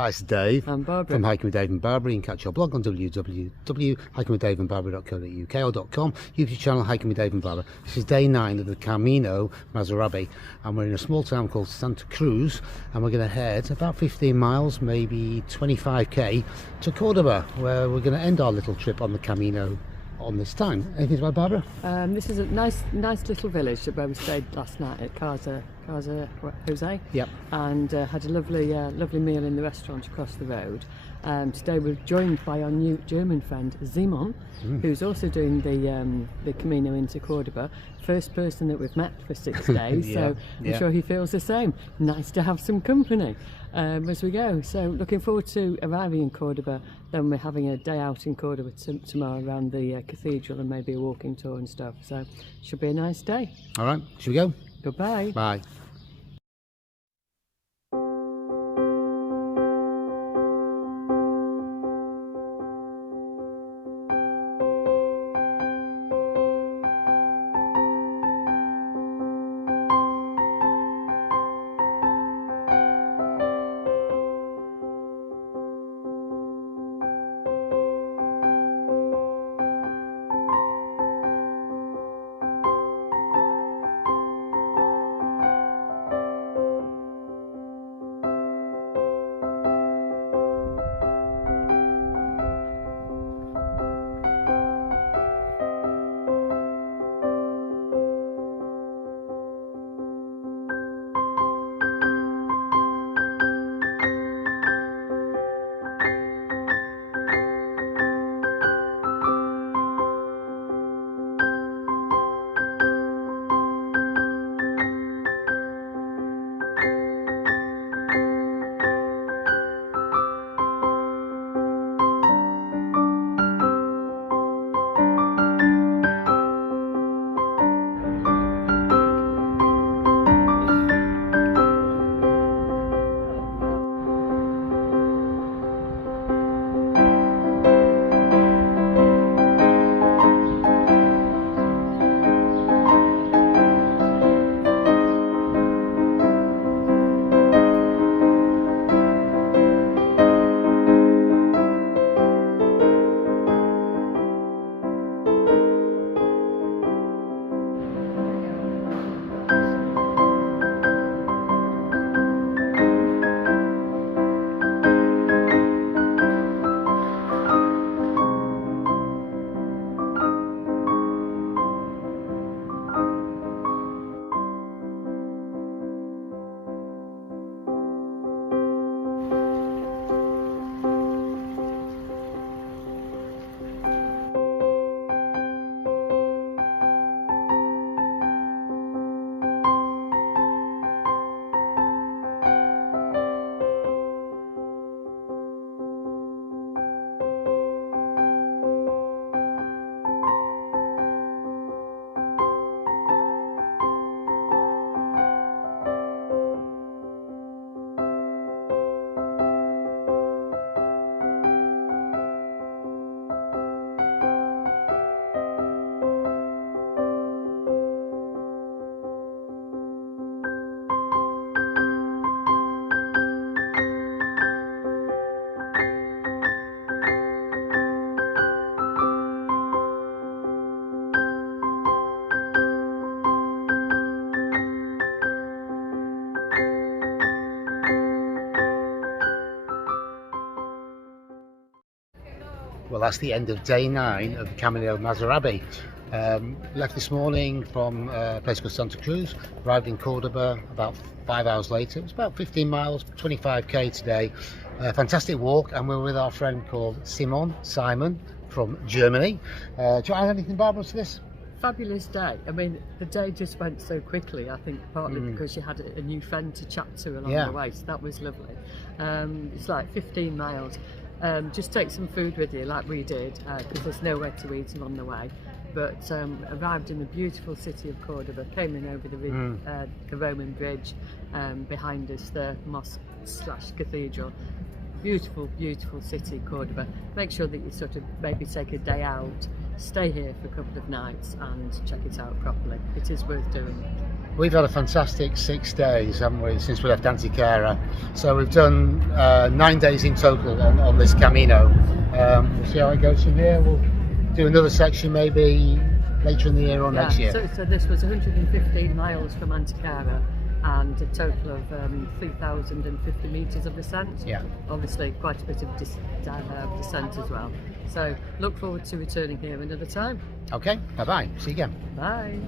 Hi, it's Dave. I'm Barbara. From Hiking with Dave and Barbara. You can catch your blog on www.hikingwithdaveandbarbara.co.uk or .com. YouTube channel Hiking with Dave and Barbara. This is day 9 of the Camino Mazarabe, and we're in a small town called Santa Cruz, and we're going to head about 15 miles, maybe 25k, to Cordoba, where we're going to end our little trip on the Camino on this time. Anything about Barbara? This is a nice little village where we stayed last night at Casa Jose. Yep. And had a lovely meal in the restaurant across the road. Today we're joined by our new German friend Simon, who's also doing the Camino into Cordoba. First person that we've met for 6 days, so I'm sure he feels the same. Nice to have some company as we go. So looking forward to arriving in Cordoba. Then we're having a day out in Cordoba tomorrow around the cathedral and maybe a walking tour and stuff. So should be a nice day. All right, should we go? Goodbye. Bye. Well, that's the end of day 9 of the Camino Mazarabe. Left this morning from a place called Santa Cruz, arrived in Cordoba about 5 hours later. It was about 15 miles, 25k today. Fantastic walk, and we're with our friend called Simon from Germany. Do you want to add anything, Barbara, to this? Fabulous day. I mean, the day just went so quickly, I think partly because you had a new friend to chat to along the way, so that was lovely. It's like 15 miles. Just take some food with you like we did, because there's nowhere to eat along the way. But arrived in the beautiful city of Cordoba, came in over the Roman bridge behind us, the mosque/cathedral. Beautiful, beautiful city, Cordoba. Make sure that you sort of maybe take a day out, stay here for a couple of nights and check it out properly. It is worth doing. We've had a fantastic 6 days, haven't we, since we left Antequera. So we've done 9 days in total on this Camino. We'll see how it goes from here. We'll do another section maybe later in the year or next year. So this was 115 miles from Antequera and a total of 3,050 metres of descent. Yeah. Obviously quite a bit of descent as well. So look forward to returning here another time. Okay, bye-bye. See you again. Bye.